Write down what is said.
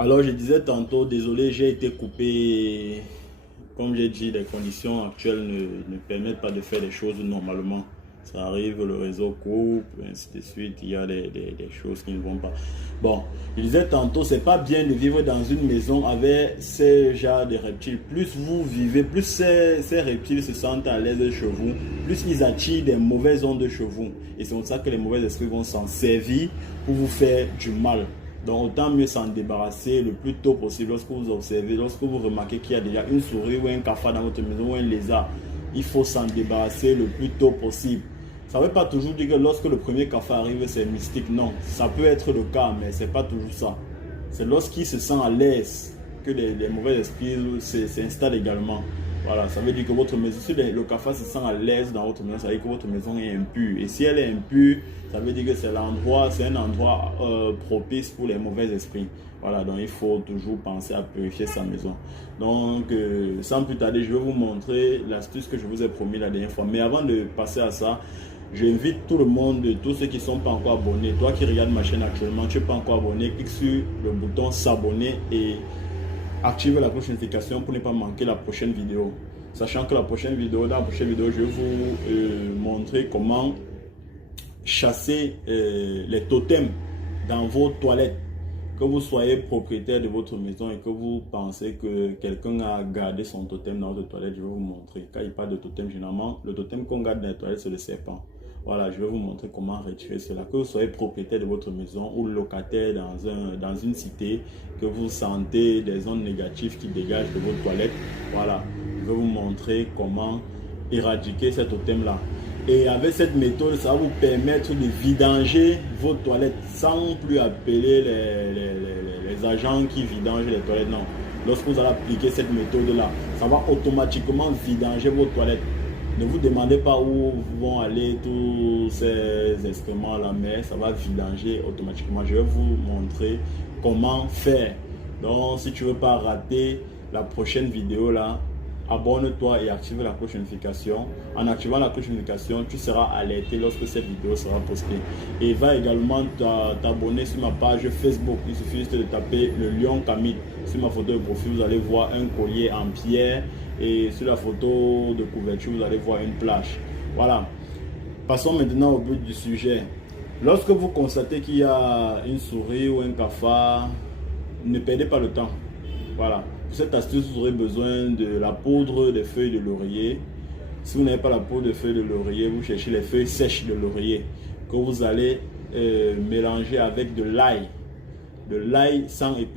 Alors, je disais tantôt, désolé, j'ai été coupé. Comme j'ai dit, les conditions actuelles ne permettent pas de faire les choses normalement. Ça arrive, le réseau coupe, ainsi de suite. Il y a des choses qui ne vont pas. Bon, je disais tantôt, c'est pas bien de vivre dans une maison avec ces genres de reptiles. Plus vous vivez, plus ces reptiles se sentent à l'aise chez vous, plus ils attirent des mauvaises ondes chez vous. Et c'est pour ça que les mauvais esprits vont s'en servir pour vous faire du mal. Donc autant mieux s'en débarrasser le plus tôt possible lorsque vous observez, lorsque vous remarquez qu'il y a déjà une souris ou un cafard dans votre maison ou un lézard. Il faut s'en débarrasser le plus tôt possible. Ça ne veut pas toujours dire que lorsque le premier cafard arrive, c'est mystique. Non, ça peut être le cas, mais ce n'est pas toujours ça. C'est lorsqu'il se sent à l'aise que les mauvais esprits s'installent également. Voilà, ça veut dire que votre maison, si le cafard se sent à l'aise dans votre maison, ça veut dire que votre maison est impure. Et si elle est impure, ça veut dire que c'est un endroit propice pour les mauvais esprits. Voilà, donc il faut toujours penser à purifier sa maison. Donc, sans plus tarder, je vais vous montrer l'astuce que je vous ai promis la dernière fois. Mais avant de passer à ça, j'invite tout le monde, tous ceux qui ne sont pas encore abonnés. Toi qui regardes ma chaîne actuellement, tu n'es pas encore abonné, clique sur le bouton s'abonner et activez la cloche de notification pour ne pas manquer la prochaine vidéo. Sachant que dans la prochaine vidéo, je vais vous montrer comment chasser les totems dans vos toilettes. Que vous soyez propriétaire de votre maison et que vous pensez que quelqu'un a gardé son totem dans votre toilette, je vais vous montrer. Quand il parle de totem, généralement, le totem qu'on garde dans les toilettes, c'est le serpent. Voilà, je vais vous montrer comment retirer cela. Que vous soyez propriétaire de votre maison ou locataire dans une cité, que vous sentez des ondes négatives qui dégagent de votre toilette, voilà, je vais vous montrer comment éradiquer ce totem-là. Et avec cette méthode, ça va vous permettre de vidanger vos toilettes sans plus appeler les agents qui vidangent les toilettes. Non. Lorsque vous allez appliquer cette méthode-là, ça va automatiquement vidanger vos toilettes. Ne vous demandez pas où vont aller tous ces excréments-là, mais ça va vidanger automatiquement. Je vais vous montrer comment faire. Donc, si tu ne veux pas rater la prochaine vidéo là, abonne-toi et active la cloche de notification. En activant la cloche de notification, tu seras alerté lorsque cette vidéo sera postée. Et va également t'abonner sur ma page Facebook. Il suffit juste de taper le lion Kamit. Sur ma photo de profil, vous allez voir un collier en pierre. Et sur la photo de couverture, vous allez voir une plage. Voilà. Passons maintenant au but du sujet. Lorsque vous constatez qu'il y a une souris ou un cafard, ne perdez pas le temps. Voilà. Pour cette astuce, vous aurez besoin de la poudre des feuilles de laurier. Si vous n'avez pas la poudre de feuilles de laurier, vous cherchez les feuilles sèches de laurier que vous allez mélanger avec de l'ail sans épices.